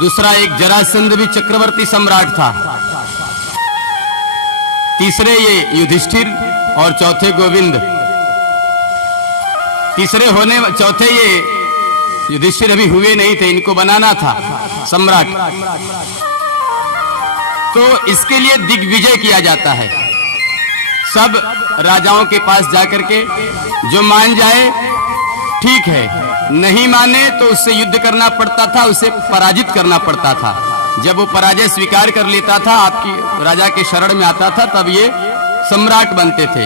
दूसरा एक जरासंध भी चक्रवर्ती सम्राट था, तीसरे ये युधिष्ठिर और चौथे गोविंद। चौथे ये युधिष्ठिर अभी हुए नहीं थे, इनको बनाना था सम्राट। तो इसके लिए दिग्विजय किया जाता है। सब राजाओं के पास जाकर के जो मान जाए ठीक है, नहीं माने तो उससे युद्ध करना पड़ता था, उसे पराजित करना पड़ता था। जब वो पराजय स्वीकार कर लेता था, आपकी राजा के शरण में आता था, तब ये सम्राट बनते थे।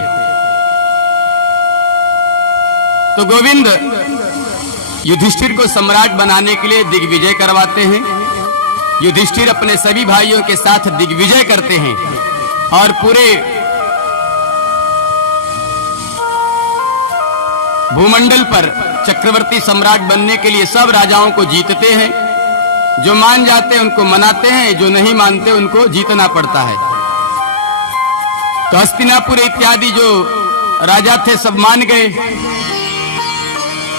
तो गोविंद युधिष्ठिर को सम्राट बनाने के लिए दिग्विजय करवाते हैं। युधिष्ठिर अपने सभी भाइयों के साथ दिग्विजय करते हैं और पूरे भूमंडल पर चक्रवर्ती सम्राट बनने के लिए सब राजाओं को जीतते हैं। जो मान जाते हैं उनको मनाते हैं, जो नहीं मानते उनको जीतना पड़ता है। तो हस्तिनापुर इत्यादि जो राजा थे सब मान गए।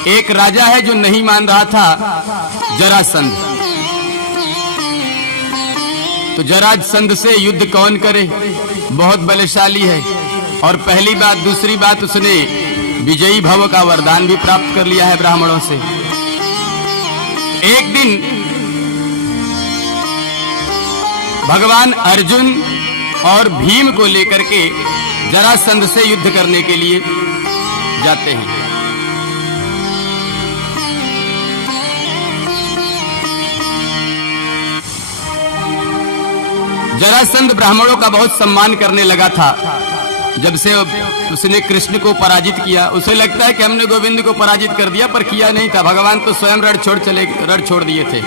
एक राजा है जो नहीं मान रहा था, जरासंध। तो जरासंध से युद्ध कौन करे, बहुत बलशाली है। और पहली बात, दूसरी बात, उसने विजयी भव का वरदान भी प्राप्त कर लिया है ब्राह्मणों से। एक दिन भगवान अर्जुन और भीम को लेकर के जरासंध से युद्ध करने के लिए जाते हैं। जरासंध ब्राह्मणों का बहुत सम्मान करने लगा था जब से उसने कृष्ण को पराजित किया। उसे लगता है कि हमने गोविंद को पराजित कर दिया, पर किया नहीं था। भगवान तो स्वयं रण छोड़ दिए थे।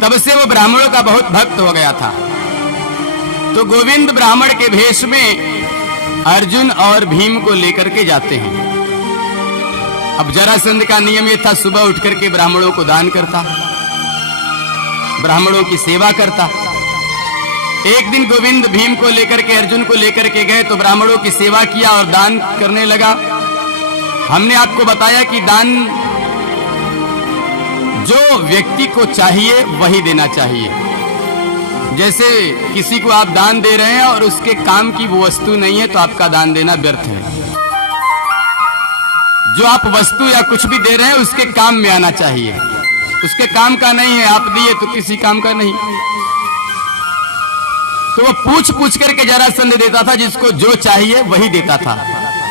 तब से वो ब्राह्मणों का बहुत भक्त हो गया था। तो गोविंद ब्राह्मण के भेष में अर्जुन और भीम को लेकर के जाते हैं। अब जरासंध का नियम ये था, सुबह उठ करके ब्राह्मणों को दान करता, ब्राह्मणों की सेवा करता। एक दिन गोविंद भीम को लेकर के, अर्जुन को लेकर के गए तो ब्राह्मणों की सेवा किया और दान करने लगा। हमने आपको बताया कि दान जो व्यक्ति को चाहिए वही देना चाहिए। जैसे किसी को आप दान दे रहे हैं और उसके काम की वो वस्तु नहीं है, तो आपका दान देना व्यर्थ है। जो आप वस्तु या कुछ भी दे रहे हैं उसके काम में आना चाहिए। उसके काम का नहीं है, आप दिए तो किसी काम का नहीं। तो वो पूछ पूछ करके जरासंध देता था, जिसको जो चाहिए वही देता था।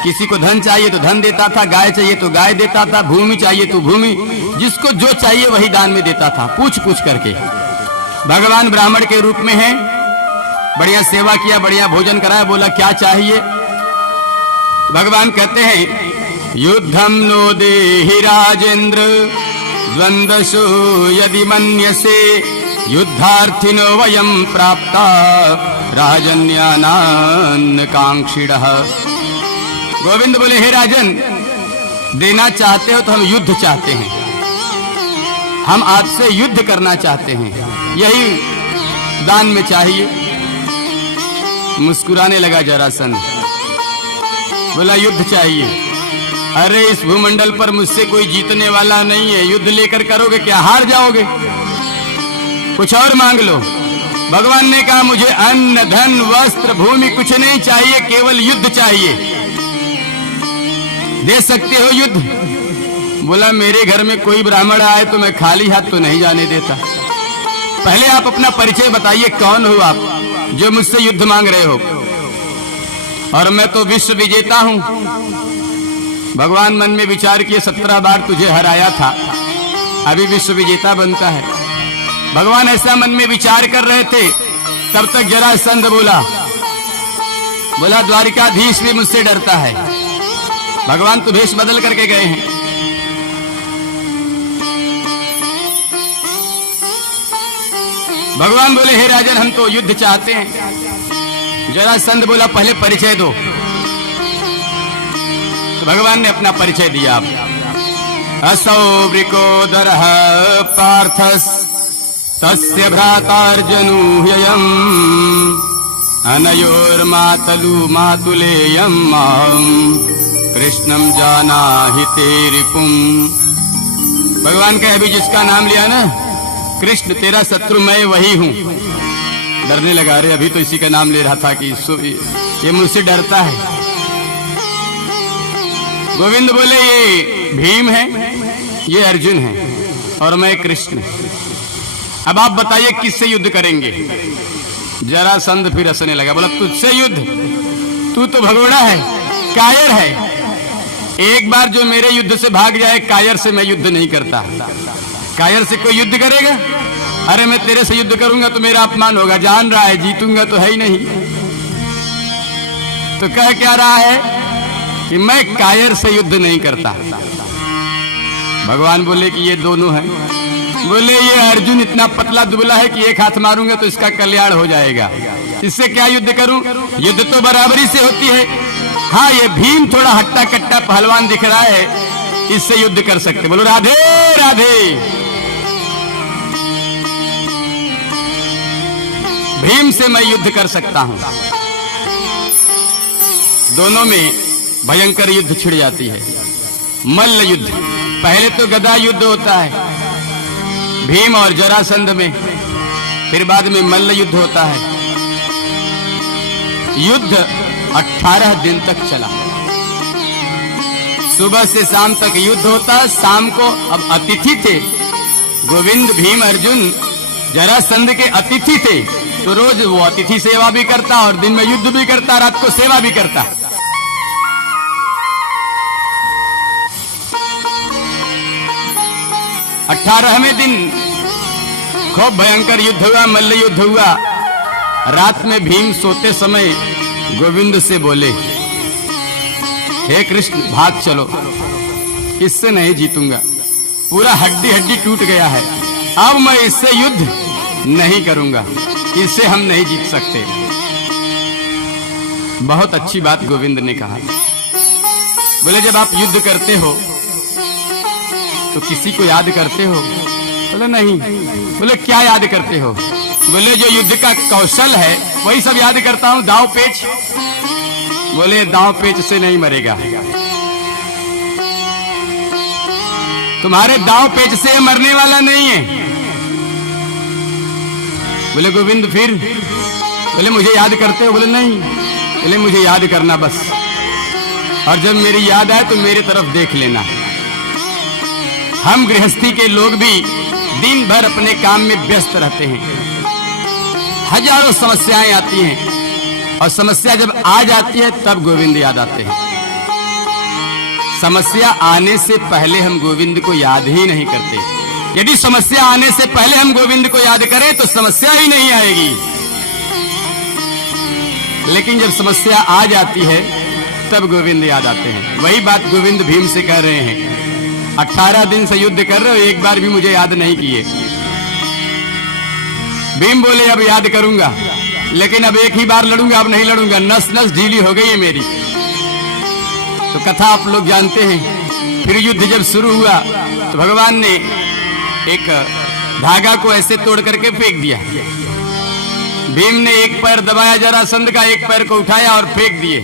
किसी को धन चाहिए तो धन देता था, गाय चाहिए तो गाय देता था, भूमि चाहिए तो भूमि, जिसको जो चाहिए वही दान में देता था, पूछ पूछ करके। भगवान ब्राह्मण के रूप में है, बढ़िया सेवा किया, बढ़िया भोजन कराया, बोला क्या चाहिए। भगवान कहते हैं, युद्धम नो देहि राजेंद्र द्वंद्वसु यदि मन्यसे युद्धार्थिनो वयं प्राप्ता राजन्यानान् कांक्षिणः। गोविंद बोले, हे राजन, देना चाहते हो तो हम युद्ध चाहते हैं, हम आपसे युद्ध करना चाहते हैं, यही दान में चाहिए। मुस्कुराने लगा जरासंध, बोला युद्ध चाहिए। अरे इस भूमंडल पर मुझसे कोई जीतने वाला नहीं है, युद्ध लेकर करोगे क्या, हार जाओगे, कुछ और मांग लो। भगवान ने कहा, मुझे अन्न धन वस्त्र भूमि कुछ नहीं चाहिए, केवल युद्ध चाहिए। दे सकते हो युद्ध? बोला, मेरे घर में कोई ब्राह्मण आए तो मैं खाली हाथ तो नहीं जाने देता। पहले आप अपना परिचय बताइए, कौन हो आप जो मुझसे युद्ध मांग रहे हो? और मैं तो विश्व विजेता हूं। भगवान मन में विचार किए, 17 बार तुझे हराया था, अभी विश्व विजेता बनता है। भगवान ऐसा मन में विचार कर रहे थे, तब तक जरासंध बोला, द्वारिकाधीश भी मुझसे डरता है। भगवान तो भेष बदल करके गए हैं। भगवान बोले, हे राजन, हम तो युद्ध चाहते हैं। जरासंध बोला, पहले परिचय दो। तो भगवान ने अपना परिचय दिया। असौ वृकोदरः पार्थस् तस्य भ्रातार्जुनूह्ययम् अनयोर्मातलु मातुलेयम् माम् कृष्णं जानाहि ते रिपुम्। भगवान कहे, अभी जिसका नाम लिया ना, कृष्ण तेरा शत्रु मैं वही हूं। डरने लगा, अरे अभी तो इसी का नाम ले रहा था कि ये मुझसे डरता है। गोविंद बोले ये भीम है, ये अर्जुन है और मैं कृष्ण। अब आप बताइए किससे युद्ध करेंगे? जरासंध फिर हंसने लगा, बोला तुझसे युद्ध? तू तो भगोड़ा है, कायर है। एक बार जो मेरे युद्ध से भाग जाए, कायर से मैं युद्ध नहीं करता। कायर से कोई युद्ध करेगा? अरे मैं तेरे से युद्ध करूंगा तो मेरा अपमान होगा, जान रहा है जीतूंगा तो है ही नहीं। तो कह क्या रहा है कि मैं कायर से युद्ध नहीं करता। भगवान बोले कि ये दोनों हैं। बोले ये अर्जुन इतना पतला दुबला है कि एक हाथ मारूंगा तो इसका कल्याण हो जाएगा, इससे क्या युद्ध करूं? युद्ध तो बराबरी से होती है। हाँ, ये भीम थोड़ा हट्टा कट्टा पहलवान दिख रहा है, इससे युद्ध कर सकते। बोलो राधे राधे। भीम से मैं युद्ध कर सकता हूं। दोनों में भयंकर युद्ध छिड़ जाती है। मल्ल युद्ध, पहले तो गदा युद्ध होता है भीम और जरासंध में, फिर बाद में मल्ल युद्ध होता है। युद्ध 18 दिन तक चला। सुबह से शाम तक युद्ध होता है। शाम को अब अतिथि थे गोविंद, भीम, अर्जुन जरासंध के अतिथि थे, तो रोज वो अतिथि सेवा भी करता और दिन में युद्ध भी करता, रात को सेवा भी करता। 18वें दिन खूब भयंकर युद्ध हुआ, मल्ल युद्ध हुआ। रात में भीम सोते समय गोविंद से बोले, हे कृष्ण भाग चलो, इससे नहीं जीतूंगा, पूरा हड्डी हड्डी टूट गया है, अब मैं इससे युद्ध नहीं करूंगा, इससे हम नहीं जीत सकते। बहुत अच्छी बात गोविंद ने कहा। बोले जब आप युद्ध करते हो तो किसी को याद करते हो? बोले नहीं। बोले क्या याद करते हो? बोले जो युद्ध का कौशल है वही सब याद करता हूं, दांव पेच। बोले दांव पेच से नहीं मरेगा, तुम्हारे दांव पेच से मरने वाला नहीं है। बोले गोविंद फिर? बोले मुझे याद करते हो? बोले नहीं। बोले मुझे याद करना बस, और जब मेरी याद आए तो मेरे तरफ देख लेना। हम गृहस्थी के लोग भी दिन भर अपने काम में व्यस्त रहते हैं, हजारों समस्याएं आती हैं, और समस्या जब आ जाती है तब गोविंद याद आते हैं। समस्या आने से पहले हम गोविंद को याद ही नहीं करते। यदि समस्या आने से पहले हम गोविंद को याद करें तो समस्या ही नहीं आएगी, लेकिन जब समस्या आ जाती है तब गोविंद याद आते हैं। वही बात गोविंद भीम से कह रहे हैं, 18 दिन से युद्ध कर रहे हो, एक बार भी मुझे याद नहीं किए। भीम बोले अब याद करूंगा, लेकिन अब एक ही बार लड़ूंगा, अब नहीं लड़ूंगा, नस नस ढीली हो गई है मेरी। तो कथा आप लोग जानते हैं। फिर युद्ध जब शुरू हुआ तो भगवान ने एक धागा को ऐसे तोड़ करके फेंक दिया। भीम ने एक पैर दबाया जरासंध का, एक पैर को उठाया और फेंक दिए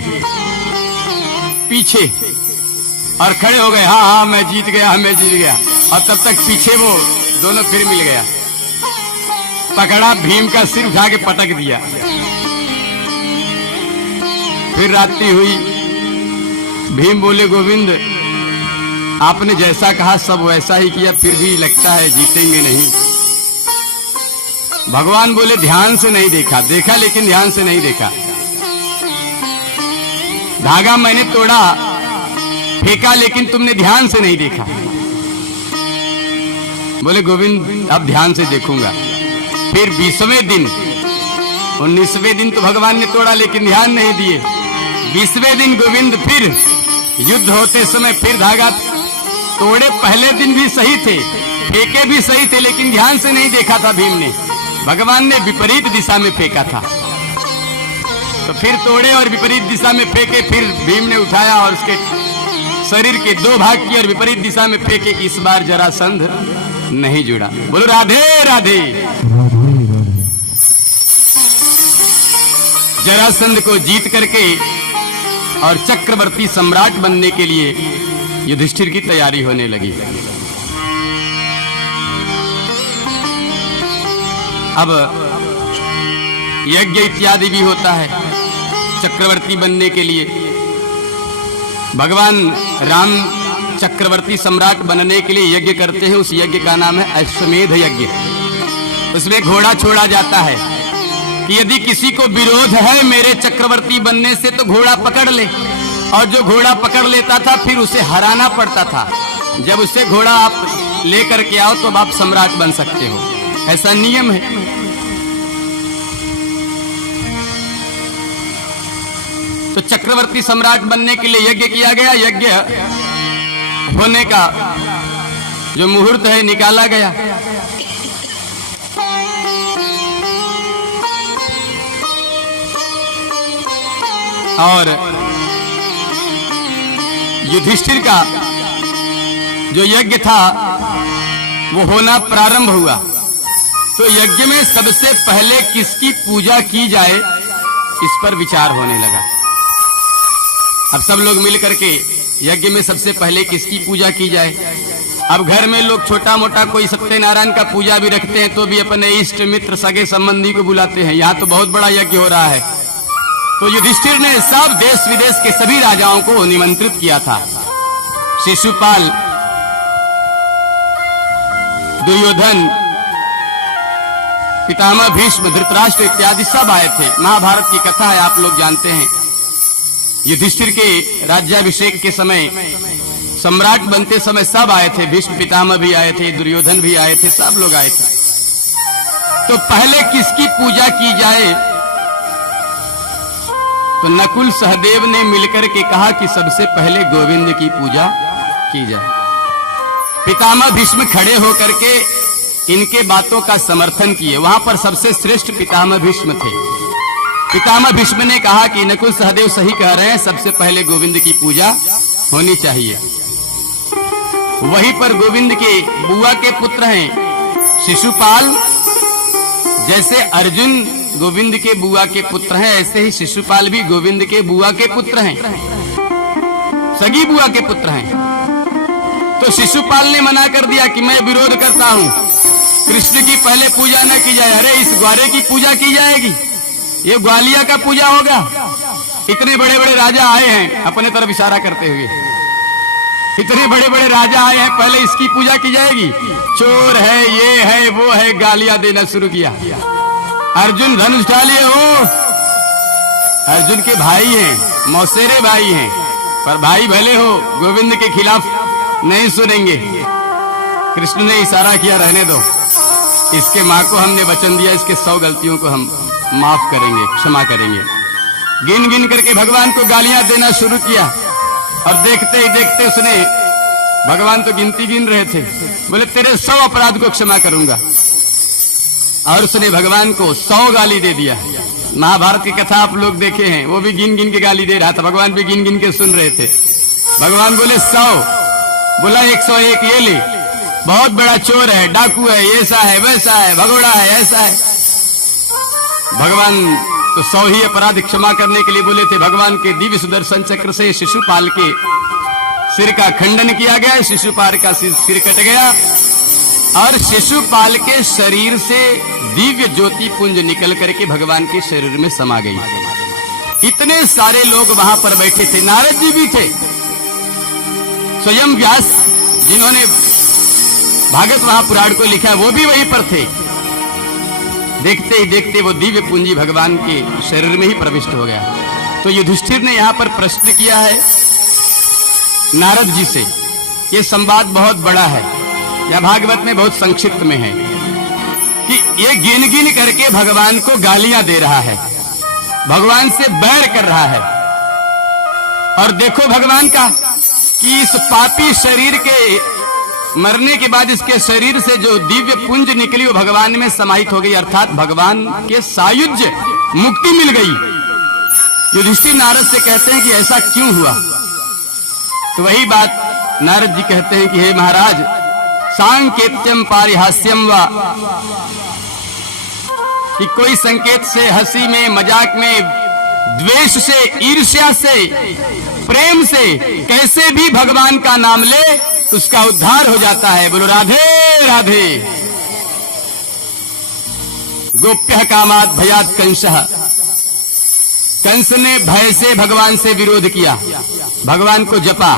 पीछे, और खड़े हो गए, हाँ हाँ मैं जीत गया, मैं जीत गया। और तब तक पीछे वो दोनों फिर मिल गया, पकड़ा, भीम का सिर उठा के पटक दिया। फिर रात्रि हुई। भीम बोले गोविंद आपने जैसा कहा सब वैसा ही किया, फिर भी लगता है जीतेंगे नहीं। भगवान बोले ध्यान से नहीं देखा, देखा लेकिन ध्यान से नहीं देखा। धागा मैंने तोड़ा, फेंका, लेकिन तुमने ध्यान से नहीं देखा। बोले गोविंद अब ध्यान से देखूंगा। फिर 20वें दिन, 19वें दिन तो भगवान ने तोड़ा लेकिन ध्यान नहीं दिए। 20वें दिन गोविंद फिर युद्ध होते समय फिर धागा तोड़े। पहले दिन भी सही थे, फेंके भी सही थे, लेकिन ध्यान से नहीं देखा था भीम ने। भगवान ने विपरीत दिशा में फेंका था, तो फिर तोड़े और विपरीत दिशा में फेंके। फिर भीम ने उठाया और उसके शरीर के 2 भाग किए और विपरीत दिशा में फेंके। इस बार जरासंध नहीं जुड़ा। बोलो राधे राधे। जरासंध को जीत करके और चक्रवर्ती सम्राट बनने के लिए युधिष्ठिर की तैयारी होने लगी। अब यज्ञ इत्यादि भी होता है चक्रवर्ती बनने के लिए। भगवान राम चक्रवर्ती सम्राट बनने के लिए यज्ञ करते हैं। उस यज्ञ का नाम है अश्वमेध यज्ञ। उसमें घोड़ा छोड़ा जाता है कि यदि किसी को विरोध है मेरे चक्रवर्ती बनने से तो घोड़ा पकड़ ले, और जो घोड़ा पकड़ लेता था फिर उसे हराना पड़ता था। जब उसे घोड़ा आप लेकर के आओ तो आप सम्राट बन सकते हो, ऐसा नियम है। तो चक्रवर्ती सम्राट बनने के लिए यज्ञ किया गया। यज्ञ होने का जो मुहूर्त है निकाला गया। और युधिष्ठिर का जो यज्ञ था वो होना प्रारंभ हुआ। तो यज्ञ में सबसे पहले किसकी पूजा की जाए इस पर विचार होने लगा। अब सब लोग मिलकर के यज्ञ में सबसे पहले किसकी पूजा की जाए। अब घर में लोग छोटा मोटा कोई सत्यनारायण का पूजा भी रखते हैं तो भी अपने इष्ट मित्र सगे संबंधी को बुलाते हैं। यहाँ तो बहुत बड़ा यज्ञ हो रहा है। तो युधिष्ठिर ने सब देश विदेश के सभी राजाओं को निमंत्रित किया था। शिशुपाल, दुर्योधन, पितामह भीष्म, धृतराष्ट्र इत्यादि सब आए थे। महाभारत की कथा है, आप लोग जानते हैं। युधिष्ठिर के राज्याभिषेक के समय, सम्राट बनते समय सब आए थे। भीष्म पितामह भी आए थे, दुर्योधन भी आए थे, सब लोग आए थे। तो पहले किसकी पूजा की जाए? तो नकुल सहदेव ने मिलकर के कहा कि सबसे पहले गोविंद की पूजा की जाए। पितामह भीष्म खड़े होकर के इनके बातों का समर्थन किए। वहां पर सबसे श्रेष्ठ पितामह भीष्म थे। पितामह भीष्म ने कहा कि नकुल सहदेव सही कह रहे हैं, सबसे पहले गोविंद की पूजा होनी चाहिए। वहीं पर गोविंद के बुआ के पुत्र हैं शिशुपाल। जैसे अर्जुन गोविंद के बुआ के पुत्र हैं, ऐसे ही शिशुपाल भी गोविंद के बुआ के पुत्र हैं, सगी बुआ के पुत्र हैं। तो शिशुपाल ने मना कर दिया कि मैं विरोध करता हूं, कृष्ण की पहले पूजा न की जाए। अरे इस ग्वारे की पूजा की जाएगी, ये ग्वालिया का पूजा होगा। इतने बड़े बड़े राजा आए हैं, अपने तरफ इशारा करते हुए, इतने बड़े बड़े राजा आए हैं, पहले इसकी पूजा की जाएगी। चोर है, ये है, वो है, गालियां देना शुरू किया। अर्जुन धनुष डालिए हो, अर्जुन के भाई हैं, मौसेरे भाई हैं, पर भाई भले हो, गोविंद के खिलाफ नहीं सुनेंगे। कृष्ण ने इशारा किया, रहने दो, इसके माँ को हमने वचन दिया, इसके 100 गलतियों को हम माफ करेंगे, क्षमा करेंगे। गिन गिन करके भगवान को गालियां देना शुरू किया। और देखते ही देखते उसने, भगवान तो गिनती गिन रहे थे, बोले तेरे 100 अपराध को क्षमा करूंगा। और उसने भगवान को 100 गाली दे दिया। महाभारत की कथा आप लोग देखे हैं, वो भी गिन गिन के गाली दे रहा था, भगवान भी गिन गिन के सुन रहे थे। भगवान बोले 100, बोला 101 ये ले, बहुत बड़ा चोर है, डाकू है, ऐसा है, वैसा है, भगोड़ा है, ऐसा है। भगवान तो 100 ही अपराध क्षमा करने के लिए बोले थे। भगवान के दिव्य सुदर्शन चक्र से शिशुपाल के सिर का खंडन किया गया, शिशुपाल का सिर कट गया और शिशुपाल के शरीर से दिव्य ज्योति पुंज निकल करके भगवान के शरीर में समा गई। इतने सारे लोग वहां पर बैठे थे, नारद जी भी थे, स्वयं व्यास जिन्होंने भागवत महापुराण को लिखा वो भी वहीं पर थे। देखते ही देखते वो दिव्य पूंजी भगवान के शरीर में ही प्रविष्ट हो गया। तो युधिष्ठिर ने यहाँ पर प्रश्न किया है नारद जी से। ये संवाद बहुत बड़ा है, या भागवत में बहुत संक्षिप्त में है कि ये गिन गिन करके भगवान को गालियां दे रहा है, भगवान से बैर कर रहा है। और देखो भगवान का कि इस पापी शरीर के मरने के बाद इसके शरीर से जो दिव्य पुंज निकली वो भगवान में समाहित हो गई, अर्थात भगवान के सायुज्य मुक्ति मिल गई। युधिष्ठिर नारद से कहते हैं कि ऐसा क्यों हुआ? तो वही बात नारद जी कहते हैं कि हे महाराज, सांकेत्यम पारिहास्यम वा, कि कोई संकेत से, हंसी में, मजाक में, द्वेष से, ईर्ष्या से, प्रेम से कैसे भी भगवान का नाम ले उसका उद्धार हो जाता है। बोलो राधे राधे। गोप्य कामात भयात कंसः, कंस ने भय से भगवान से विरोध किया, भगवान को जपा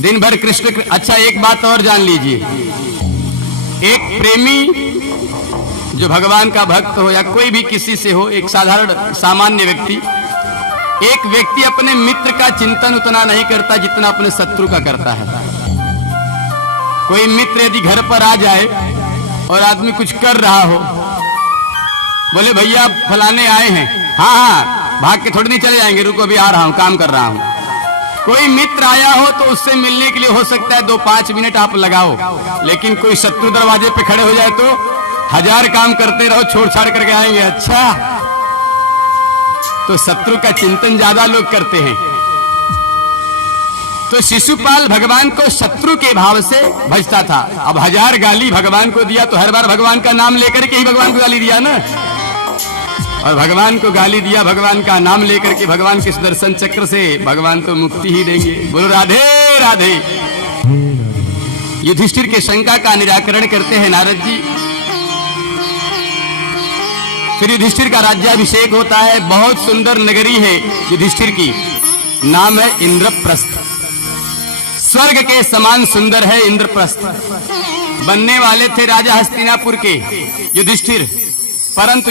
दिन भर कृष्ण। अच्छा एक बात और जान लीजिए, एक प्रेमी जो भगवान का भक्त हो या कोई भी किसी से हो, एक साधारण सामान्य व्यक्ति, एक व्यक्ति अपने मित्र का चिंतन उतना नहीं करता जितना अपने शत्रु का करता है। कोई मित्र यदि घर पर आ जाए और आदमी कुछ कर रहा हो, बोले भैया फलाने आए हैं, हाँ हाँ भाग के थोड़ी नहीं चले जाएंगे, रुको अभी आ रहा हूं, काम कर रहा हूं। कोई मित्र आया हो तो उससे मिलने के लिए हो सकता है 2-5 मिनट आप लगाओ, लेकिन कोई शत्रु दरवाजे पे खड़े हो जाए तो 1000 काम करते रहो, छोड़ छाड़ करके आएंगे। अच्छा, तो शत्रु का चिंतन ज्यादा लोग करते हैं। तो शिशुपाल भगवान को शत्रु के भाव से भजता था। अब 1000 गाली भगवान को दिया तो हर बार भगवान का नाम लेकर के ही भगवान को गाली दिया ना, और भगवान को गाली दिया, भगवान का नाम लेकर के भगवान के सुदर्शन चक्र से भगवान तो मुक्ति ही देंगे। बोलो राधे राधे। युधिष्ठिर के शंका का निराकरण करते हैं नारद जी। फिर युधिष्ठिर का राज्याभिषेक होता है। बहुत सुंदर नगरी है युधिष्ठिर की, नाम है इंद्रप्रस्थ। स्वर्ग के समान सुंदर है इंद्रप्रस्थ। बनने वाले थे राजा हस्तिनापुर के युधिष्ठिर, परंतु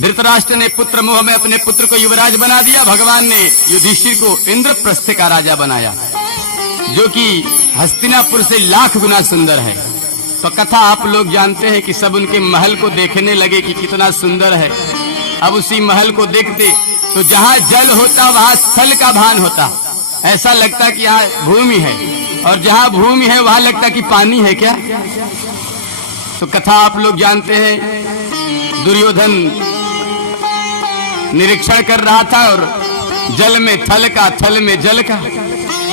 धृतराष्ट्र ने पुत्र मोह में अपने पुत्र को युवराज बना दिया। भगवान ने युधिष्ठिर को इंद्रप्रस्थ का राजा बनाया, जो कि हस्तिनापुर से लाख गुना सुंदर है। तो कथा आप लोग जानते हैं कि सब उनके महल को देखने लगे कि कितना सुंदर है। अब उसी महल को देखते तो जहां जल होता वहां स्थल का भान होता, ऐसा लगता कि यहाँ भूमि है, और जहां भूमि है वहां लगता कि पानी है क्या। तो कथा आप लोग जानते हैं, दुर्योधन निरीक्षण कर रहा था और जल में थल का, थल में जल का।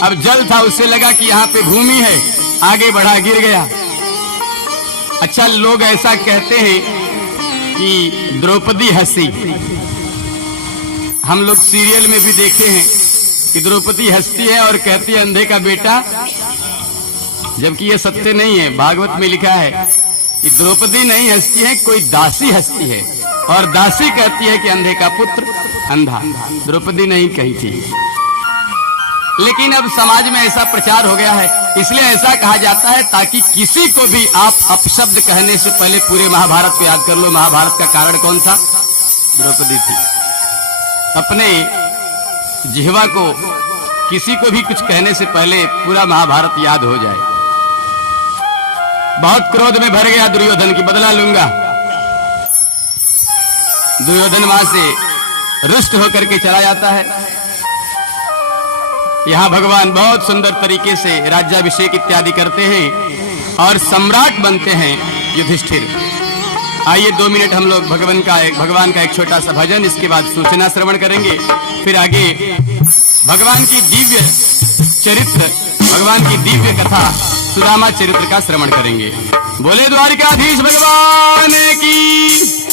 अब जल था, उससे लगा कि यहाँ पे भूमि है, आगे बढ़ा, गिर गया। अच्छा, लोग ऐसा कहते हैं कि द्रौपदी हंसी। हम लोग सीरियल में भी देखे हैं कि द्रौपदी हंसती है और कहती है अंधे का बेटा, जबकि ये सत्य नहीं है। भागवत में लिखा है कि द्रौपदी नहीं हंसती है, कोई दासी हंसती है, और दासी कहती है कि अंधे का पुत्र अंधा। द्रौपदी नहीं कही थी। लेकिन अब समाज में ऐसा प्रचार हो गया है, इसलिए ऐसा कहा जाता है ताकि किसी को भी आप अपशब्द कहने से पहले पूरे महाभारत को याद कर लो। महाभारत का कारण कौन था? द्रौपदी थी। अपने जिह्वा को किसी को भी कुछ कहने से पहले पूरा महाभारत याद हो जाए। बहुत क्रोध में भर गया दुर्योधन की, बदला लूंगा। दुर्योधन वहां से रुष्ट होकर के चला जाता है। यहां भगवान बहुत सुंदर तरीके से राज्याभिषेक इत्यादि करते हैं और सम्राट बनते हैं युधिष्ठिर। आइए 2 मिनट हम लोग भगवान का एक छोटा सा भजन, इसके बाद सूचना श्रवण करेंगे। फिर आगे भगवान की दिव्य चरित्र, भगवान की दिव्य कथा सुदामा चरित्र का श्रवण करेंगे। बोले द्वारिकाधीश भगवान की।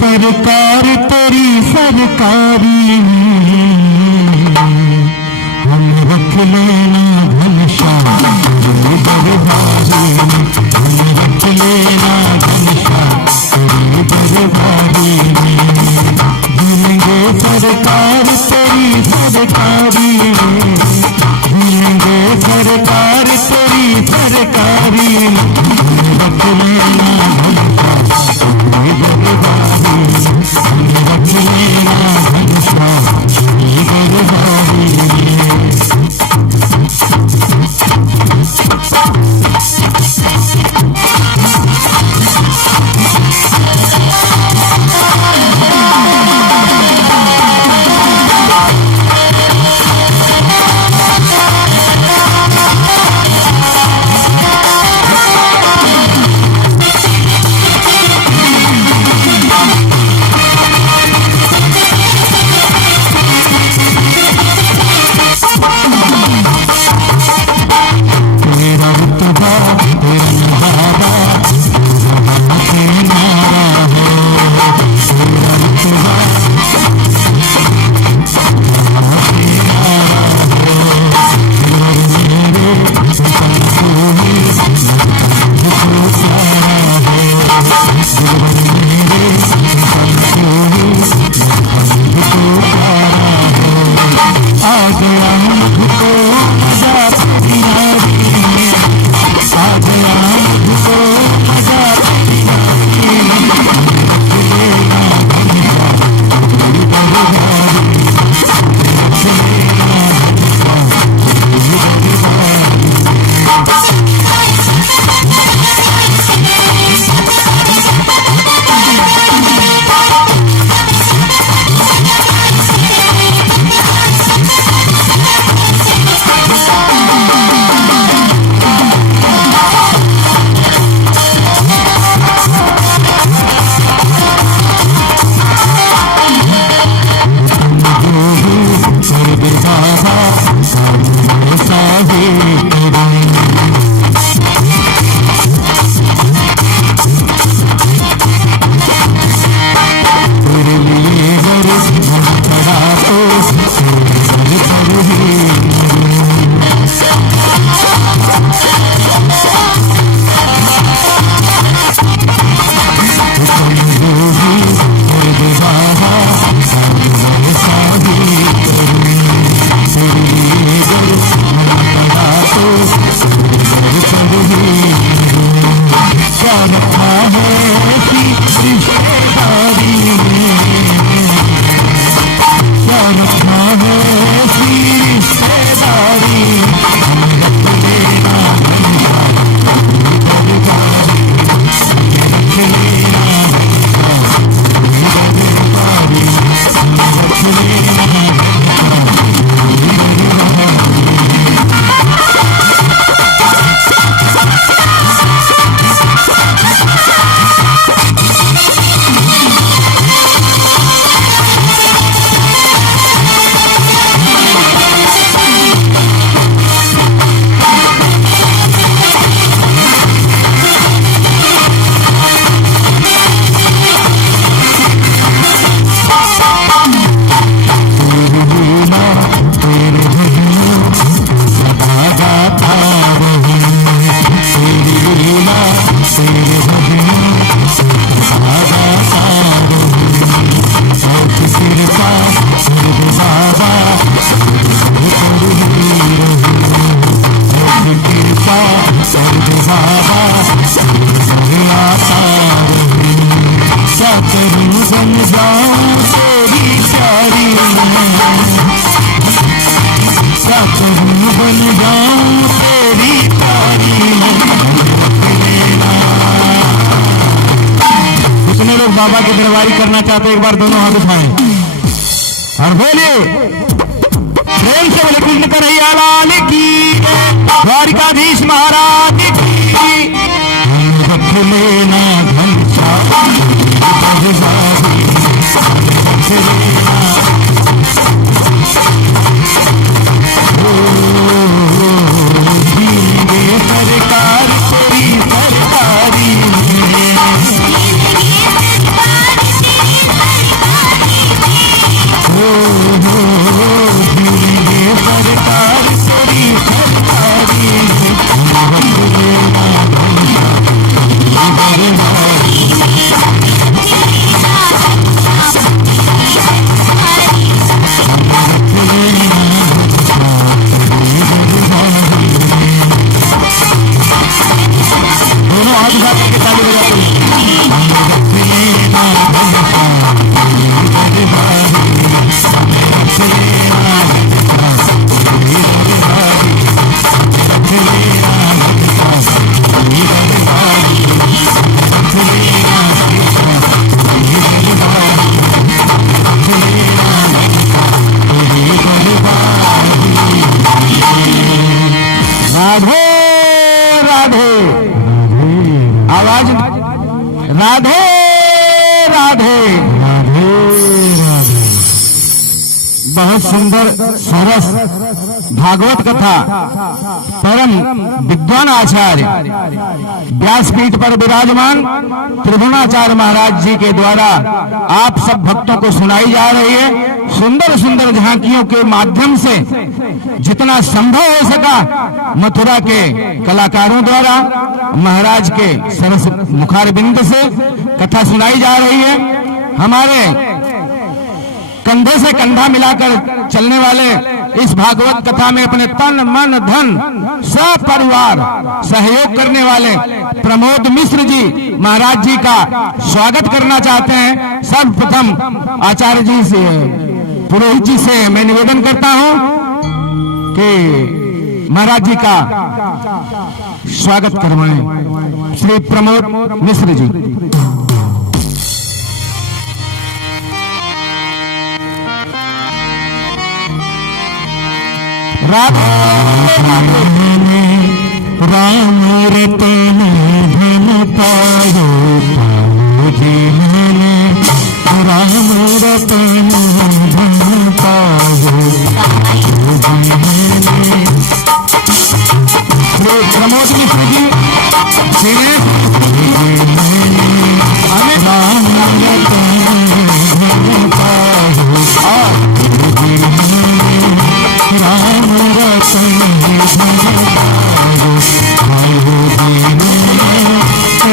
सरकार तेरी सरकारी हम रख लेना घनश्याम तेरी दरबारी में, हम रख लेना घनश्याम तेरी दरबारी में। झूलेंगे सरकार तेरी सरकारी में, झूलेंगे सरकार तेरी सरकारी में, हम रख लेना घनश्याम तेरी दरबारी में, हम रख लेना घनश्याम सवारी करना चाहते एक बार दोनों हाथ उठाएं और बोलिए प्रेम से बोले कृष्ण कन्हैया लाल की, द्वारिकाधीश महाराज की। रख लेना घनश्याम सरकार तेरी सरकारी सरकार तेरी सरकारी दोनों हाथ उठा के ताली बजाते राधे राधे आवाज राधे राधे राधे राधे। बहुत सुंदर सरस भागवत कथा परम विद्वान आचार्य व्यासपीठ पर विराजमान त्रिभुवनाचार्य महाराज जी के द्वारा आप सब भक्तों को सुनाई जा रही है। सुंदर सुंदर झांकियों के माध्यम से जितना संभव हो सका मथुरा के कलाकारों द्वारा महाराज के सरस मुखारबिंद से कथा सुनाई जा रही है। हमारे कंधे से कंधा मिलाकर चलने वाले इस भागवत कथा में अपने तन मन धन सब परिवार सहयोग करने वाले प्रमोद मिश्र जी महाराज जी का स्वागत करना चाहते हैं। सर्वप्रथम आचार्य जी से पुरोहित जी से मैं निवेदन करता हूं कि महाराज जी का स्वागत करवाएं। श्री प्रमोद मिश्र जी। राम रतन धन पायो राम रतन धन पायो प्रमोद मिश्र जी राम रतन धन पायो राम रतन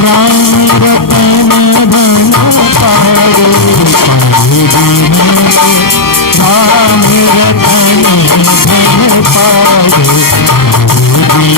राम रतन धन पायो राम रतन धन पायो गुरु